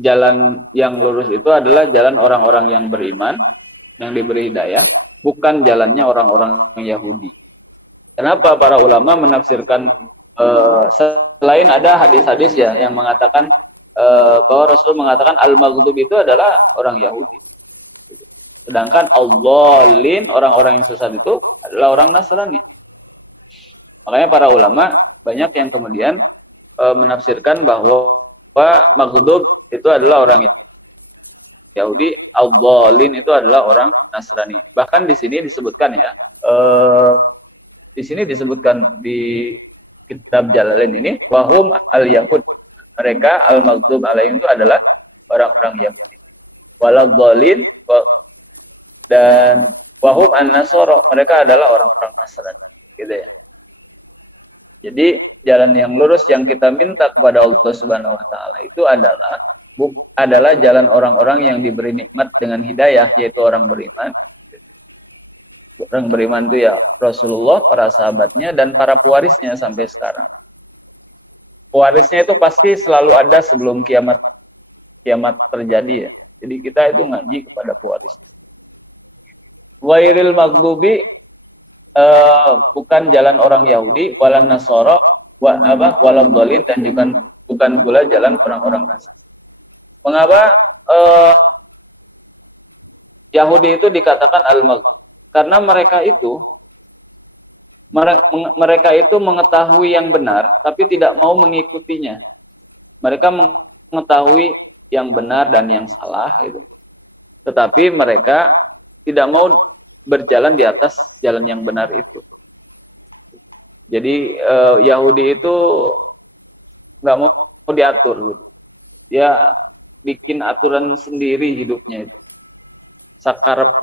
jalan yang lurus itu adalah jalan orang-orang yang beriman, yang diberi hidayah, bukan jalannya orang-orang Yahudi. Kenapa para ulama menafsirkan selain ada hadis-hadis ya yang mengatakan bahwa Rasul mengatakan al-maghdub itu adalah orang Yahudi. Sedangkan al-dhalin, orang-orang yang sesat itu adalah orang Nasrani. Makanya para ulama banyak yang kemudian menafsirkan bahwa maghdub itu adalah orang Yahudi, al-dhalin itu adalah orang Nasrani. Bahkan di sini disebutkan ya, di sini disebutkan di kitab Jalalain ini, wahum al-Yahud. Mereka al-maghdub alaihim itu adalah orang-orang Yahudi. Walad-dhalin dan wahum an-Nasara, mereka adalah orang-orang Nasrani, gitu ya. Jadi jalan yang lurus yang kita minta kepada Allah Subhanahu wa taala itu adalah jalan orang-orang yang diberi nikmat dengan hidayah, yaitu orang beriman. Orang beriman itu ya Rasulullah, para sahabatnya, dan para pewarisnya sampai sekarang. Pewarisnya itu pasti selalu ada sebelum kiamat terjadi ya. Jadi kita itu ngaji kepada pewarisnya. Wairil maghdubi, bukan jalan orang Yahudi, walan Nasara, walad dhalin, dan juga bukan pula jalan orang-orang Nasrani. Mengapa Yahudi itu dikatakan al-maghdub? Karena mereka itu mengetahui yang benar, tapi tidak mau mengikutinya. Mereka mengetahui yang benar dan yang salah itu, tetapi mereka tidak mau berjalan di atas jalan yang benar itu. Jadi Yahudi itu nggak mau diatur gitu. Dia bikin aturan sendiri hidupnya itu. Sakar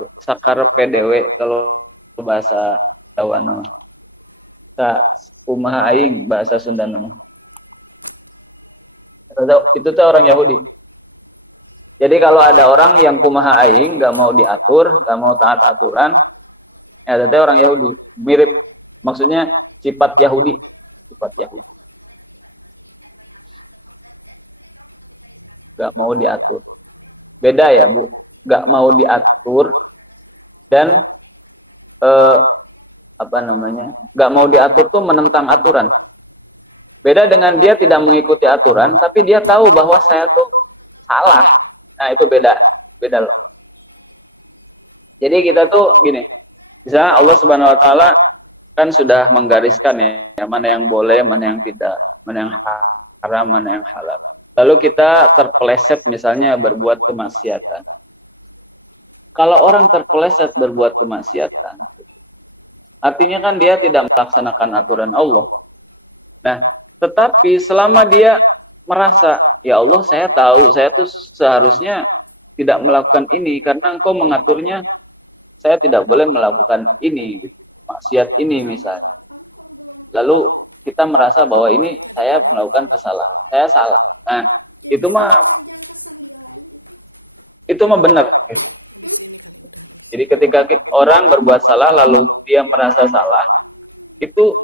PDW kalau bahasa Jawa nama. Kumaha aing bahasa Sunda nama. Itu tuh orang Yahudi. Jadi kalau ada orang yang kumaha aing, nggak mau diatur, nggak mau taat aturan, ya itu orang Yahudi. Mirip, maksudnya sifat Yahudi. Nggak mau diatur. Beda ya, Bu. Nggak mau diatur dan nggak mau diatur tuh menentang aturan. Beda dengan dia tidak mengikuti aturan, tapi dia tahu bahwa saya tuh salah. Nah, itu beda loh. Jadi kita tuh gini, misalnya Allah Subhanahu wa taala kan sudah menggariskan ya, mana yang boleh, mana yang tidak, mana yang haram, mana yang halal. Lalu kita terpeleset misalnya berbuat kemaksiatan. Kalau orang terpeleset berbuat kemaksiatan, artinya kan dia tidak melaksanakan aturan Allah. Nah, tetapi selama dia merasa, ya Allah, saya tahu, saya tuh seharusnya tidak melakukan ini karena Engkau mengaturnya, saya tidak boleh melakukan ini, maksiat ini misalnya. Lalu kita merasa bahwa ini saya melakukan kesalahan, saya salah. Nah, itu mah benar. Jadi ketika orang berbuat salah lalu dia merasa salah, itu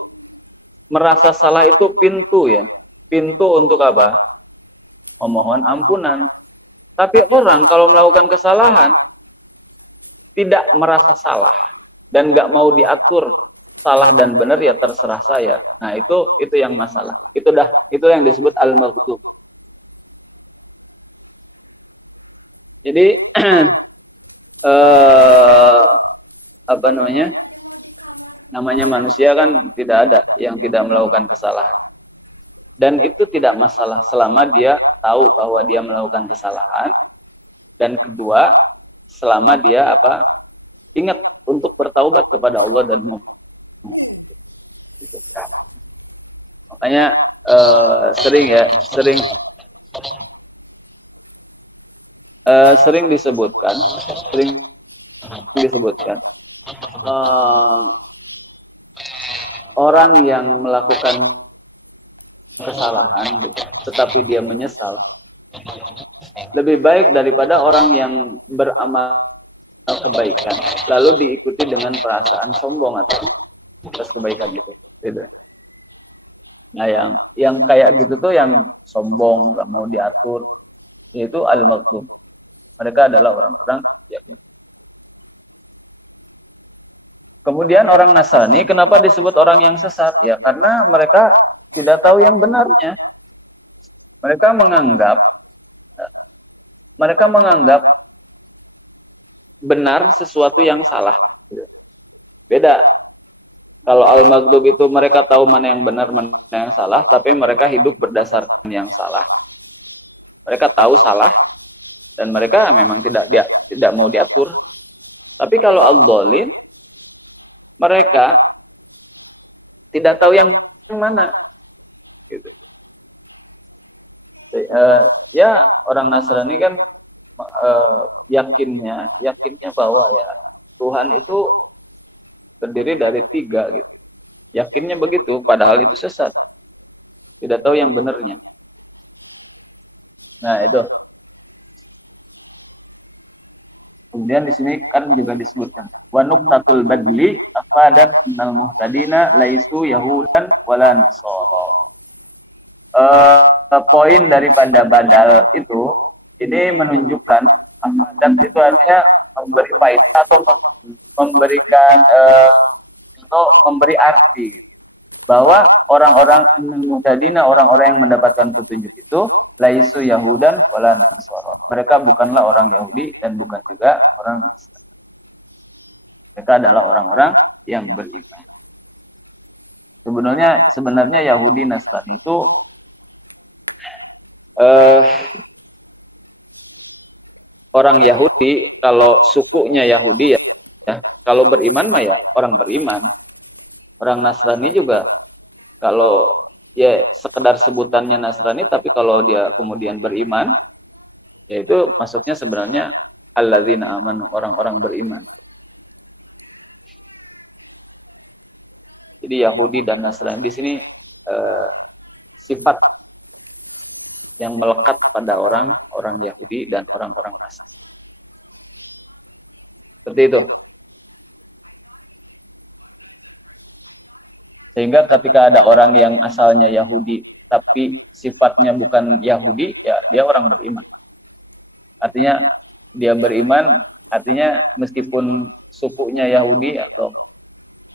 merasa salah itu pintu ya. Pintu untuk apa? Memohon ampunan. Tapi orang kalau melakukan kesalahan tidak merasa salah dan nggak mau diatur salah dan benar, ya terserah saya. Nah, itu yang masalah. Itu yang disebut al-maghdub. Jadi namanya manusia kan tidak ada yang tidak melakukan kesalahan. Dan itu tidak masalah selama dia tahu bahwa dia melakukan kesalahan. Dan kedua, selama dia ingat untuk bertaubat kepada Allah dan gitu. Makanya sering disebutkan orang yang melakukan kesalahan gitu, tetapi dia menyesal, lebih baik daripada orang yang beramal kebaikan lalu diikuti dengan perasaan sombong atau atas kebaikan gitu. Nah, yang kayak gitu tuh yang sombong, nggak mau diatur, yaitu al-maghdub. Mereka adalah orang-orang Yahudi. Kemudian orang Nasrani, kenapa disebut orang yang sesat? Ya karena mereka tidak tahu yang benarnya. Mereka menganggap benar sesuatu yang salah. Beda. Kalau al-maghdub itu mereka tahu mana yang benar, mana yang salah, tapi mereka hidup berdasarkan yang salah. Mereka tahu salah dan mereka memang tidak mau diatur. Tapi kalau al-dhalin, mereka tidak tahu yang mana. Gitu. Ya orang Nasrani kan yakinnya bahwa ya Tuhan itu terdiri dari 3 gitu. Yakinnya begitu, padahal itu sesat. Tidak tahu yang benarnya. Nah, itu. Kemudian di sini kan juga disebutkan wa nuqtatul badli afadat annal muhtadina laisu yahudan wala nasara. Poin daripada badal itu ini menunjukkan afadat itu artinya memberi faedah atau memberikan atau memberi arti bahwa orang-orang al-muhtadina, orang-orang yang mendapatkan petunjuk itu laisu yahudan wala nasara. Mereka bukanlah orang Yahudi dan bukan juga orang Nasrani. Mereka adalah orang-orang yang beriman. Sebenarnya Yahudi Nasrani itu orang Yahudi, kalau sukunya Yahudi ya, kalau beriman mah ya orang beriman. Orang Nasrani juga kalau ya sekedar sebutannya Nasrani, tapi kalau dia kemudian beriman, yaitu maksudnya sebenarnya alladzina amanu, orang-orang beriman. Jadi Yahudi dan Nasrani di sini sifat yang melekat pada orang Yahudi dan orang-orang Nasrani. Seperti itu. Sehingga ketika ada orang yang asalnya Yahudi, tapi sifatnya bukan Yahudi, ya dia orang beriman. Artinya dia beriman, artinya meskipun sukunya Yahudi atau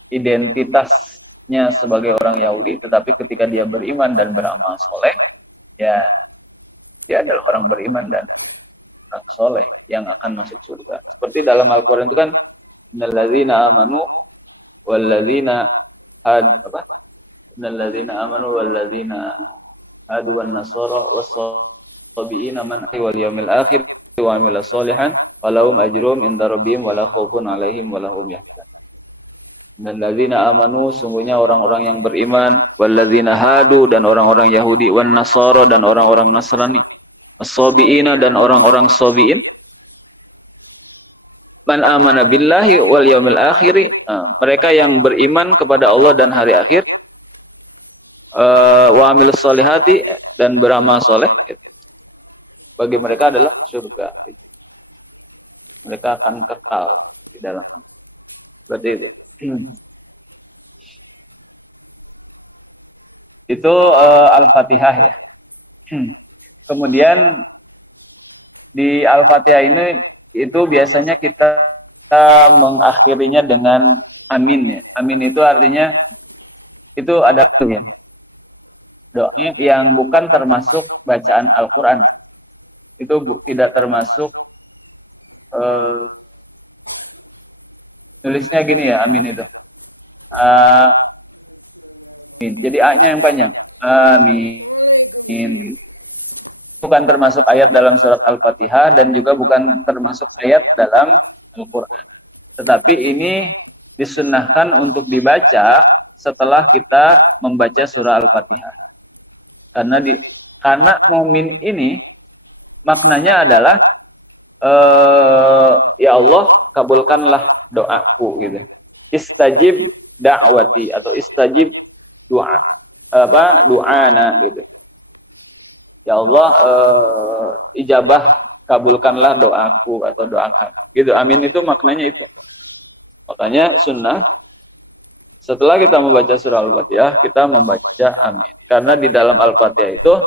identitasnya sebagai orang Yahudi, tetapi ketika dia beriman dan beramal soleh, ya dia adalah orang beriman dan orang soleh yang akan masuk surga. Seperti dalam Al-Quran itu kan, innalladzina amanu walladzina innalladzina amanu walladzina hadu wan nasara was-sabiina man wal yaumil akhir wa amila sholihan walahum ajrum inda rabbihim wala khaufun alaihim walahum yahzanun. Innalladzina amanu, sungguhnya orang-orang yang beriman, walladzina hadu, dan orang-orang Yahudi, wan nasara, dan orang-orang Nasrani, as-sabiina, dan orang-orang sabiin, man amana billahi wal yaumil akhir, mereka yang beriman kepada Allah dan hari akhir, wa amilus solihati, dan beramal soleh, bagi mereka adalah surga. Mereka akan kekal di dalam. Berarti itu. Itu Al-Fatihah ya. Kemudian di Al-Fatihah ini itu biasanya kita mengakhirinya dengan amin ya. Amin itu artinya itu ada tuh ya. Doa yang bukan termasuk bacaan Al-Qur'an. Itu tidak termasuk tulisnya gini ya, amin itu. Amin. Jadi A-nya yang panjang. Amin. Bukan termasuk ayat dalam surat Al-Fatihah dan juga bukan termasuk ayat dalam Al-Quran. Tetapi ini disunnahkan untuk dibaca setelah kita membaca surah Al-Fatihah. Karena amin ini maknanya adalah ya Allah, kabulkanlah doaku gitu. Istajib da'wati atau istajib du'ana gitu. Ya Allah, ijabah kabulkanlah doaku atau doakan. Gitu. Amin itu maknanya itu. Makanya sunnah setelah kita membaca surah Al-Fatihah, kita membaca amin. Karena di dalam Al-Fatihah itu